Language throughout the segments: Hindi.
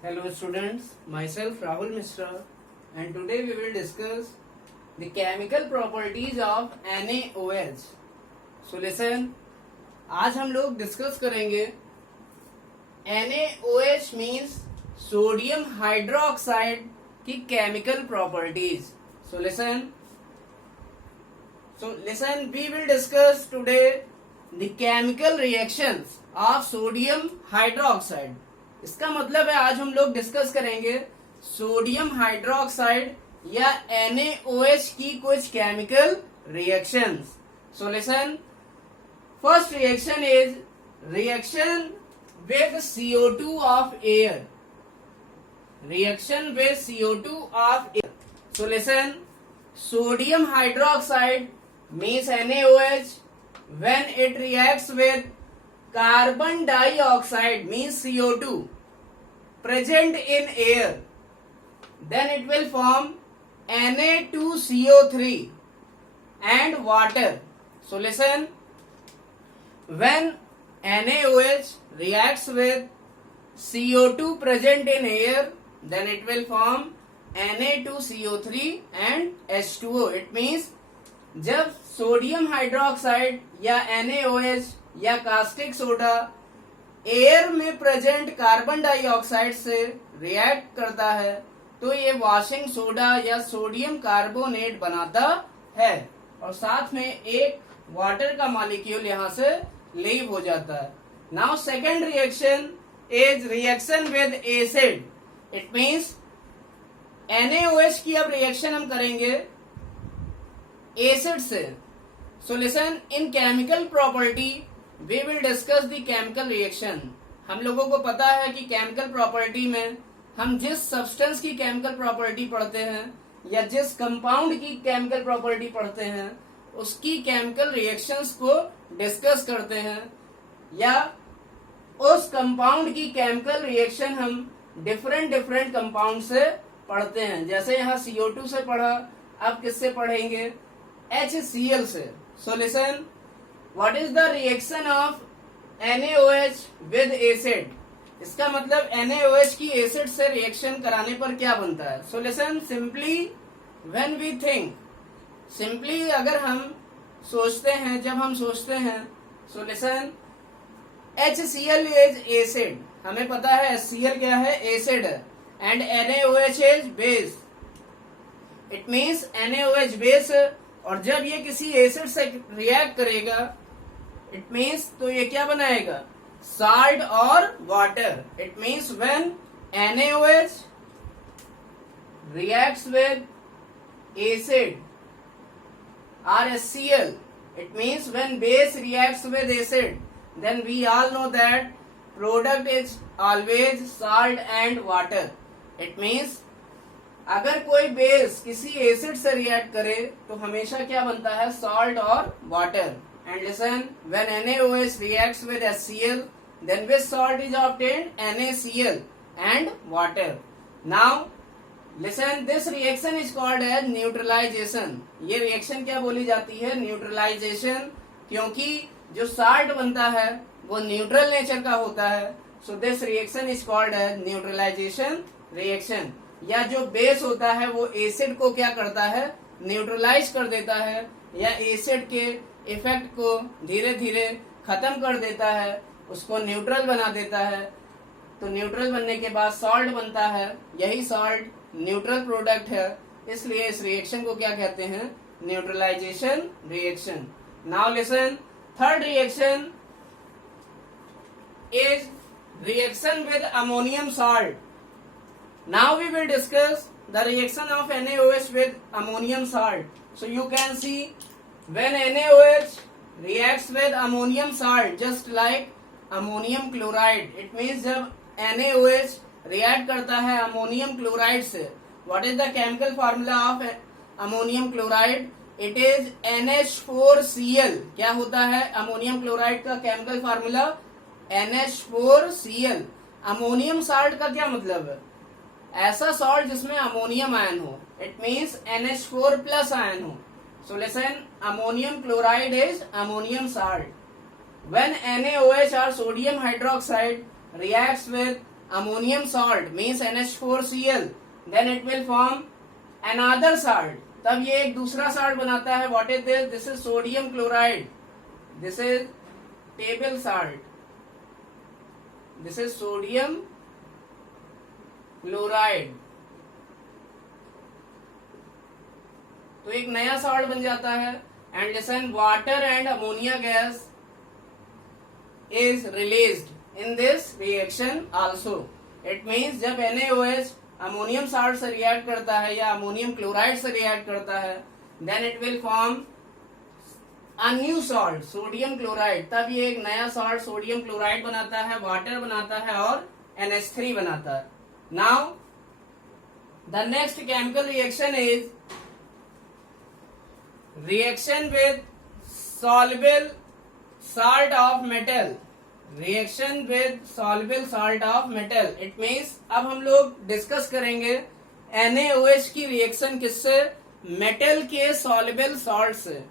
Hello students, myself Rahul Mishra and today we will discuss the chemical properties of NaOH. So listen, आज हम लोग डिस्कस करेंगे NaOH means सोडियम हाइड्रोक्साइड की chemical properties. So listen, we will discuss today the chemical reactions of sodium hydroxide. इसका मतलब है आज हम लोग डिस्कस करेंगे सोडियम हाइड्रोक्साइड या NaOH की कुछ chemical reactions. So listen, first reaction is reaction with CO2 of air. Reaction with CO2 of air. So listen, sodium hydroxide means NaOH when it reacts with carbon dioxide means CO2 present in air, then it will form Na2CO3 and water. So listen, when NaOH reacts with CO2 present in air, then it will form Na2CO3 and H2O. It means जब सोडियम हाइड्रोक्साइड या NaOH या कास्टिक सोडा एयर में प्रेजेंट कार्बन डाइऑक्साइड से रिएक्ट करता है तो ये वॉशिंग सोडा या सोडियम कार्बोनेट बनाता है और साथ में एक वाटर का मॉलिक्यूल यहाँ से लीव हो जाता है. Now second reaction is reaction with acid. It means NaOH की अब रिएक्शन हम करेंगे एसिड से. So listen, in chemical property we will discuss the chemical reaction. हम लोगों को पता है कि केमिकल प्रॉपर्टी में हम जिस सब्सटेंस की केमिकल प्रॉपर्टी पढ़ते हैं या जिस कंपाउंड की केमिकल प्रॉपर्टी पढ़ते हैं उसकी केमिकल रिएक्शंस को डिस्कस करते हैं या उस कंपाउंड की केमिकल रिएक्शन हम डिफरेंट कंपाउंड से पढ़ते हैं. जैसे यहाँ CO2 से पढ़ा, अब किससे पढ़ेंगे? HCl से. So listen, what is the reaction of NaOH with acid? इसका मतलब NaOH की एसिड से रिएक्शन कराने पर क्या बनता है? So listen, simply when we think, simply अगर हम सोचते हैं, जब हम सोचते हैं, so listen, HCl is acid. हमें पता है HCl क्या है? एसिड है. And NaOH is base. It means NaOH base. और जब ये किसी एसिड से रिएक्ट करेगा इट मीन्स तो ये क्या बनाएगा? साल्ट और water. It means when NaOH reacts with acid or HCl, it means when base reacts with acid, then we all know that product is always salt and water. It means अगर कोई बेस किसी एसिड से रिएक्ट करे तो हमेशा क्या बनता है? सॉल्ट और water. And listen, when NaOH reacts with HCl, then with salt is obtained NaCl and water. Now listen, this reaction is called as neutralization. ये रिएक्शन क्या बोली जाती है? न्यूट्रलाइजेशन. क्योंकि जो साल्ट बनता है वो न्यूट्रल नेचर का होता है. So this reaction is called as neutralization reaction. या जो बेस होता है वो एसिड को क्या करता है? न्यूट्रलाइज कर देता है या एसिड के इफेक्ट को धीरे धीरे खत्म कर देता है, उसको न्यूट्रल बना देता है. तो न्यूट्रल बनने के बाद सॉल्ट बनता है. यही सॉल्ट न्यूट्रल प्रोडक्ट है, इसलिए इस रिएक्शन को क्या कहते हैं? Neutralization reaction. Now listen, third reaction is reaction with ammonium salt. Now we will discuss the reaction of NaOH with ammonium salt. So you can see when NaOH reacts with ammonium salt, just like ammonium chloride. It means जब NaOH react करता है ammonium chloride से, what is the chemical formula of ammonium chloride? It is NH4Cl. क्या होता है ammonium chloride का chemical formula? NH4Cl. Ammonium salt का क्या मतलब है? ऐसा सॉल्ट जिसमें अमोनियम आयन हो. It means NH4 plus ion हो. So listen, ammonium chloride is ammonium salt. When NaOH or sodium hydroxide reacts with ammonium salt means NH4Cl, then it will form another salt. तब ये एक दूसरा salt बनाता है. What is this? This is sodium chloride. This is table salt. This is sodium chloride. तो एक नया salt बन जाता है. And listen, water and ammonia gas is released in this reaction also. It means जब NaOH अमोनियम साल्ट से रिएक्ट करता है या अमोनियम क्लोराइड से रिएक्ट करता है, then it will form a new salt, sodium chloride. तब ये एक नया सॉल्ट सोडियम क्लोराइड बनाता है, वाटर बनाता है और NH3 बनाता है. Now the next chemical reaction is reaction with soluble salt of metal. Reaction with soluble salt of metal. It means अब हम लोग डिस्कस करेंगे NaOH की रिएक्शन किससे? मेटल के सॉल्युबल सॉल्ट से.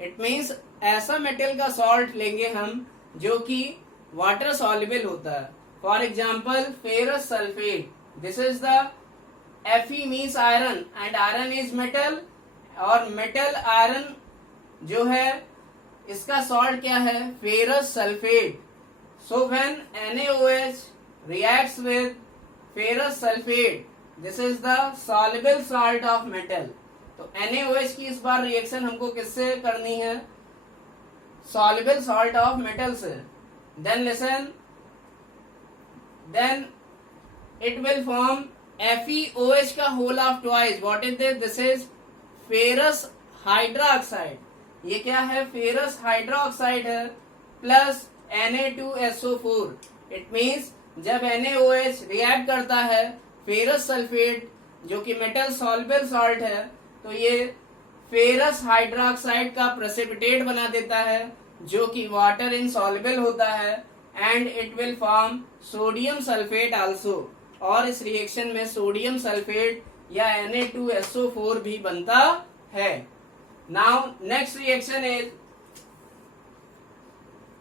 इट मीन्स ऐसा मेटल का सॉल्ट लेंगे हम जो कि वाटर सॉल्युबल होता है. For example ferrous sulphate. This is the Fe means iron and iron is metal, और मेटल आयरन जो है इसका सॉल्ट क्या है? Ferrous sulphate. So when NaOH reacts with ferrous sulfate, this is the soluble salt of metal. तो NaOH की इस बार रिएक्शन हमको किससे करनी है? Soluble salt of metal से. Then listen, then it will form FeOH का whole of twice. What is this? This is ferrous hydroxide. ये क्या है? ferrous hydroxide है प्लस Na2SO4. इट मीन्स जब NaOH रिएक्ट करता है फेरस सल्फेट जो कि मेटल सॉल्युबल सॉल्ट है, तो ये फेरस हाइड्रोक्साइड का प्रेसिपिटेट बना देता है जो कि वाटर इन सॉल्युबल होता है, and it will form sodium sulphate also. और इस रिएक्शन में सोडियम सल्फेट या Na2SO4 भी बनता है. Now next reaction is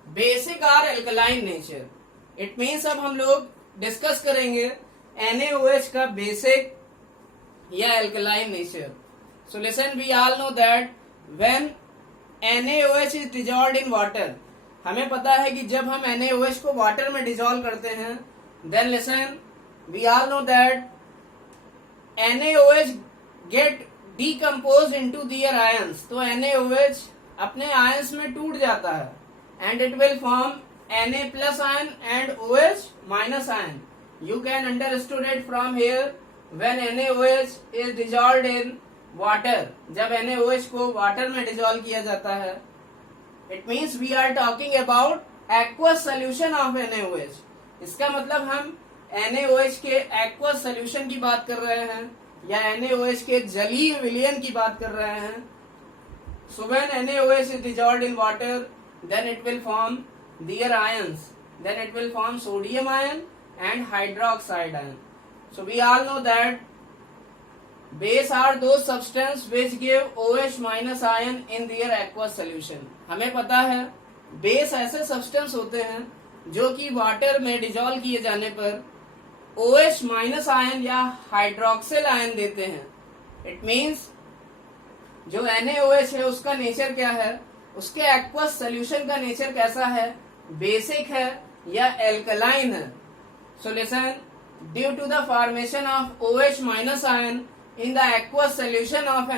basic और एल्कलाइन नेचर. इट मीन्स अब हम लोग डिस्कस करेंगे NaOH का बेसिक या alkaline nature. So listen, we all know that when NaOH is dissolved in water, हमें पता है कि जब हम NaOH को वाटर में डिजॉल्व करते हैं, then listen, we all know that NaOH get decompose into their ions. तो NaOH अपने आयंस में टूट जाता है and it will form Na plus ion and OH minus ion. You can understood it from here. When NaOH is dissolved in water, जब NaOH को वाटर में डिजॉल्व किया जाता है, it means we are talking about aqueous solution of NaOH. इसका मतलब हम NaOH के aqueous solution की बात कर रहे हैं या NaOH के जलीय विलयन की बात कर रहे हैं. So when NaOH is dissolved in water, then it will form their ions. Then it will form sodium ion and hydroxide ion. So we all know that base are those substance which give OH minus ion in their aqueous solution. हमें पता है बेस ऐसे सब्सटेंस होते हैं जो कि वाटर में डिजॉल्व किए जाने पर OH माइनस आयन या हाइड्रोक्सिल आयन देते हैं. इट मीन्स जो NaOH है उसका नेचर क्या है? उसके एक्वस सोल्यूशन का नेचर कैसा है? बेसिक है या एल्कलाइन है. So listen, due to the formation of OH minus ion in the aqueous solution of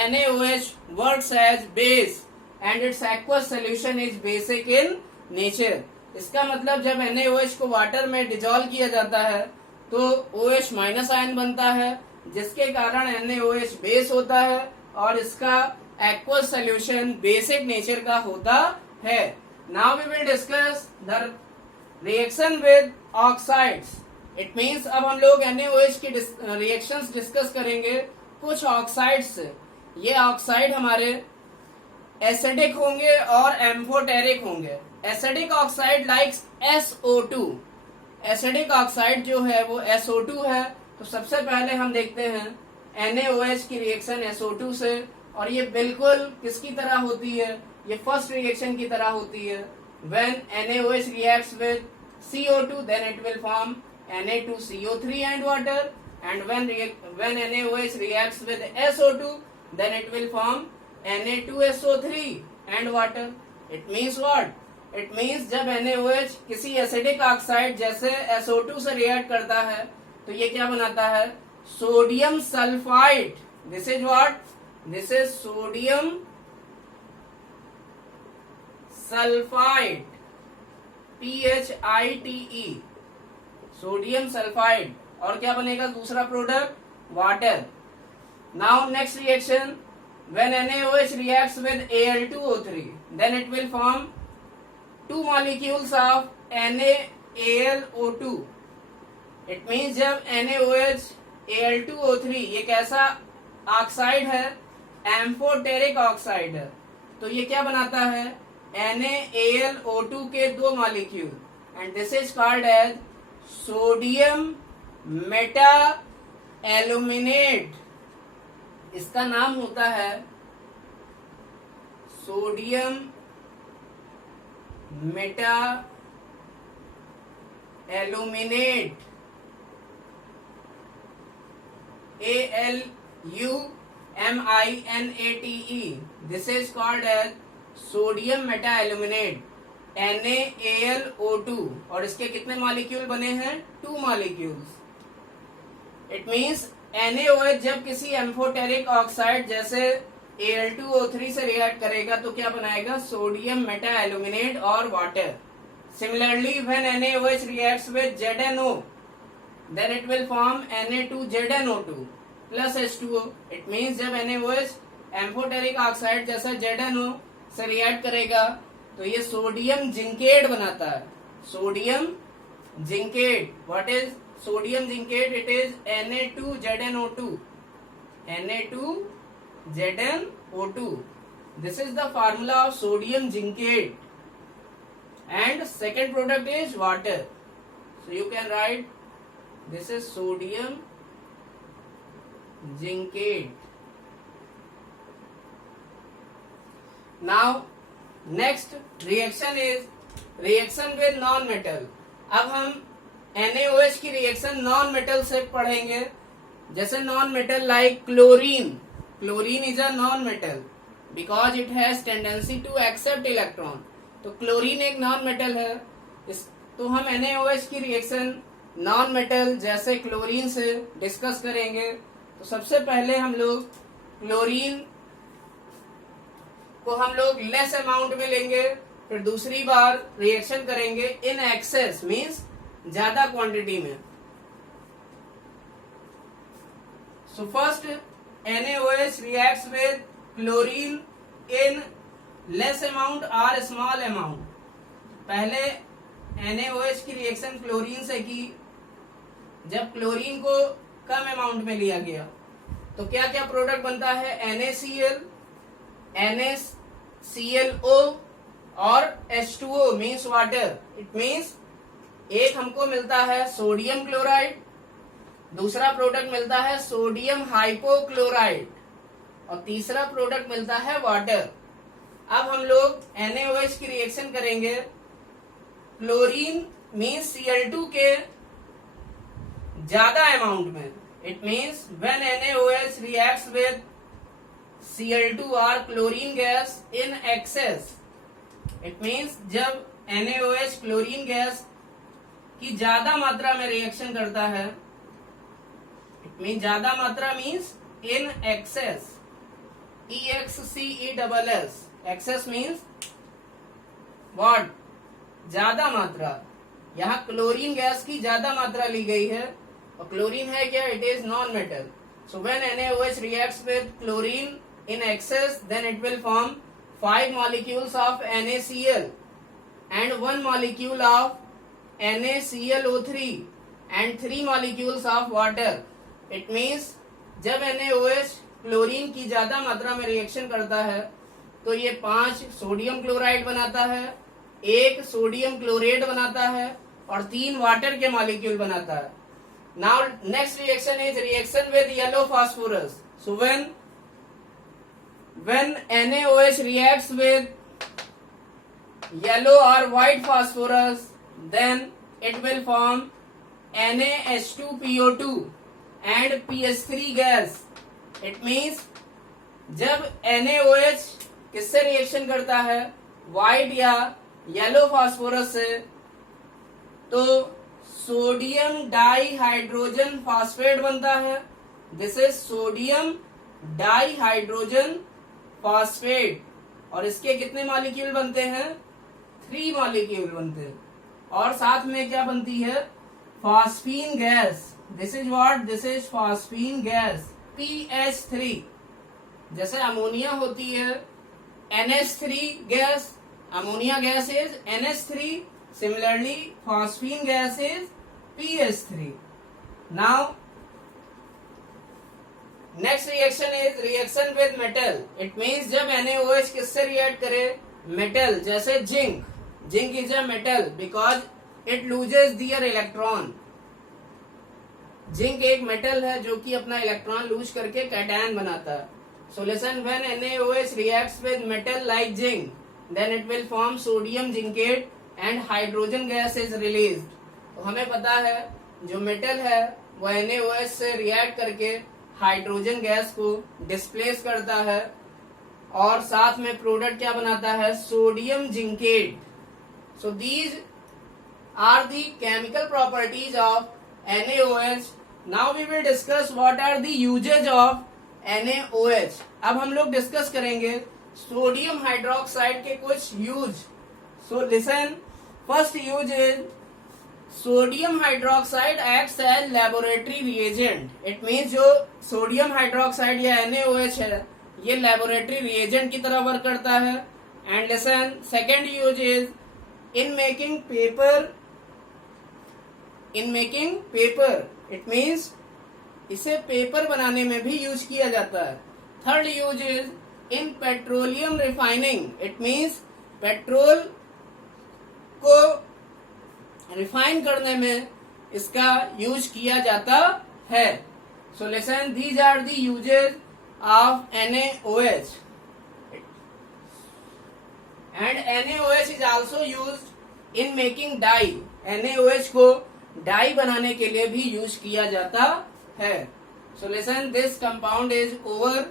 NaOH works as base and its aqueous solution is basic in nature. इसका मतलब जब NaOH को वाटर में डिजॉल्व किया जाता है तो OH माइनस आयन बनता है, जिसके कारण NaOH बेस होता है और इसका एक्वस सोल्यूशन बेसिक नेचर का होता है. Now we will discuss the reaction with oxides. It means अब हम लोग NaOH की रिएक्शंस डिस्कस करेंगे कुछ ऑक्साइड्स से. ये ऑक्साइड हमारे एसिडिक होंगे और एम्फोटेरिक होंगे. Acidic oxide like SO2. Acidic oxide जो है वो SO2 है. तो सबसे पहले हम देखते हैं NaOH की रिएक्शन SO2 से, और ये बिल्कुल किसकी तरह होती है? ये फर्स्ट रिएक्शन की तरह होती है. When NaOH reacts with CO2, then it will form Na2CO3 and water. And when NaOH reacts with SO2, then it will form Na2SO3 and water. It means what? It means जब NaOH किसी एसिडिक ऑक्साइड जैसे SO2 से रिएक्ट करता है तो ये क्या बनाता है? Sodium sulphide. This is what? This is sodium sulphide, PHITE, sodium sulphide. और क्या बनेगा दूसरा product? Water. Now next reaction, when NaOH reacts with Al2O3, then it will form 2 molecules of NaAlO2. It means जब NaOH Al2O3 ये कैसा ऑक्साइड है? एम्फोटेरिक ऑक्साइड है. तो ये क्या बनाता है? NaAlO2 के 2 molecule, and this is called as sodium meta aluminate. इसका नाम होता है sodium meta aluminate, ALUMINATE. This is called as sodium meta aluminate, NaAlO2. और इसके कितने मॉलिक्यूल बने हैं? 2 मॉलिक्यूल्स. इट मीन्स NaOH जब किसी एम्फोटेरिक ऑक्साइड जैसे Al2O3 से रिएक्ट करेगा तो क्या बनाएगा? सोडियम मेटा एल्यूमिनेट और water. Similarly when NaOH reacts with ZNO, then it will form Na2ZNO2 plus H2O. It means जब NaOH एम्फोटेरिक ऑक्साइड जैसा ZNO से रिएक्ट करेगा तो ये सोडियम जिंकेट बनाता है. Sodium zincate. What is sodium zincate? It is Na2ZNO2. Na2ZNO2. This is the formula of sodium zincate. And second product is water. So you can write this is sodium zincate. Now next reaction is reaction with non-metal. अब हम NaOH की रिएक्शन नॉन मेटल से पढ़ेंगे. जैसे non metal like chlorine. Chlorine is a non metal because it has tendency to accept electron. तो क्लोरीन एक नॉन मेटल है. तो हम NaOH की रिएक्शन नॉन मेटल जैसे क्लोरीन से डिस्कस करेंगे. तो सबसे पहले हम लोग क्लोरीन को हम लोग लेस अमाउंट में लेंगे, फिर दूसरी बार रिएक्शन करेंगे इन एक्सेस, मीन्स ज्यादा क्वांटिटी में. So first NaOH reacts with chlorine in less amount or small amount. पहले NaOH की रिएक्शन क्लोरीन से की. जब क्लोरीन को कम अमाउंट में लिया गया तो क्या क्या प्रोडक्ट बनता है? NaCl, NaClO और H2O means water. It means एक हमको मिलता है सोडियम क्लोराइड, दूसरा प्रोडक्ट मिलता है सोडियम हाइपोक्लोराइड और तीसरा प्रोडक्ट मिलता है वाटर. अब हम लोग NaOH की रिएक्शन करेंगे क्लोरीन मीन्स Cl2 के ज्यादा अमाउंट में. It means when NaOH reacts with Cl2 और chlorine gas in excess. It means जब NaOH क्लोरीन गैस की ज्यादा मात्रा में रिएक्शन करता है, इट मीन ज्यादा मात्रा means in excess, EXCESS. Excess means what? ज्यादा मात्रा. यहाँ क्लोरीन गैस की ज्यादा मात्रा ली गई है और क्लोरीन है क्या? It is non metal. So when NaOH reacts with chlorine in excess, then it will form 5 molecules of NaCl and 1 molecule of NaClO3 and 3 molecules of water. It means जब NaOH क्लोरीन की ज्यादा मात्रा में रिएक्शन करता है तो ये 5 सोडियम क्लोराइड बनाता है, 1 सोडियम क्लोरेट बनाता है और 3 वाटर के मॉलिक्यूल बनाता है. Now next reaction is reaction with yellow phosphorus. So when NaOH reacts with yellow or white phosphorus, then it will form NaH2PO2 and PH3 gas. It means जब NaOH किससे रिएक्शन करता है, व्हाइट या येलो फास्फोरस से, तो सोडियम डाइहाइड्रोजन फास्फेट बनता है. This is sodium dihydrogen phosphate. और इसके कितने मॉलिक्यूल बनते हैं, 3 मॉलिक्यूल बनते हैं. और साथ में क्या बनती है, phosphine gas. This is what, this is phosphine gas, PH3. जैसे अमोनिया होती है NH3 gas, ammonia gas is NH3. Similarly phosphine gas is PH3. Now next reaction is reaction with metal. It means जब NaOH किससे रिएक्ट करे, मेटल. जैसे zinc. Zinc is a metal because it loses their electron. Zinc एक मेटल है जो कि अपना इलेक्ट्रॉन लूज करके कैटायन बनाता है. So listen, when NaOH reacts with metal like zinc, then it will form sodium zincate and hydrogen gas is released. तो हमें पता है जो मेटल है वो NaOH से रिएक्ट करके हाइड्रोजन गैस को डिस्प्लेस करता है और साथ में प्रोडक्ट क्या बनाता है, sodium zincate. So these are the chemical properties of NaOH. Now we will discuss what are the uses of NaOH. अब हम लोग डिस्कस करेंगे सोडियम हाइड्रोक्साइड के कुछ use. So listen, first use is sodium hydroxide acts as laboratory reagent. It means जो सोडियम हाइड्रोक्साइड या NaOH है ये लेबोरेटरी रिएजेंट की तरह वर्क करता है. And listen, second use is in making paper. In making paper it means इसे पेपर बनाने में भी यूज किया जाता है. Third use is in petroleum refining. It means petrol को रिफाइन करने में इसका यूज किया जाता है. So listen, these are the uses of NaOH. And NaOH is also used in making dye. NaOH को डाई बनाने के लिए भी यूज किया जाता है. So listen, this compound is over.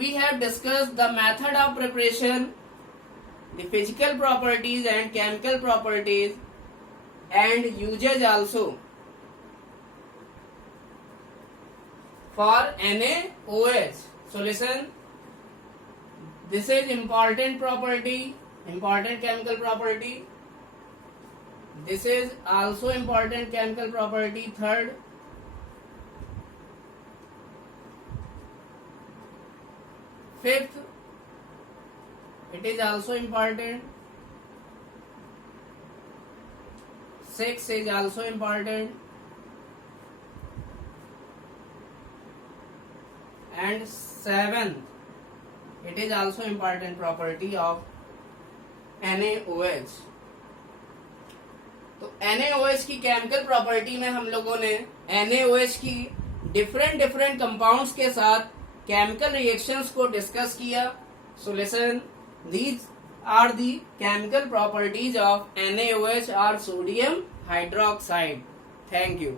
We have discussed the method of preparation, the physical properties and chemical properties and uses also for NaOH. So listen, this is important property, important chemical property. This is also important chemical property. Third, fifth, it is also important. Sixth is also important. And seventh, it is also important property of NaOH. तो NaOH की केमिकल प्रॉपर्टी में हम लोगों ने NaOH की डिफरेंट कंपाउंड्स के साथ केमिकल रिएक्शंस को डिस्कस किया. So listen, these are the chemical properties of NaOH और सोडियम हाइड्रोक्साइड. Thank you.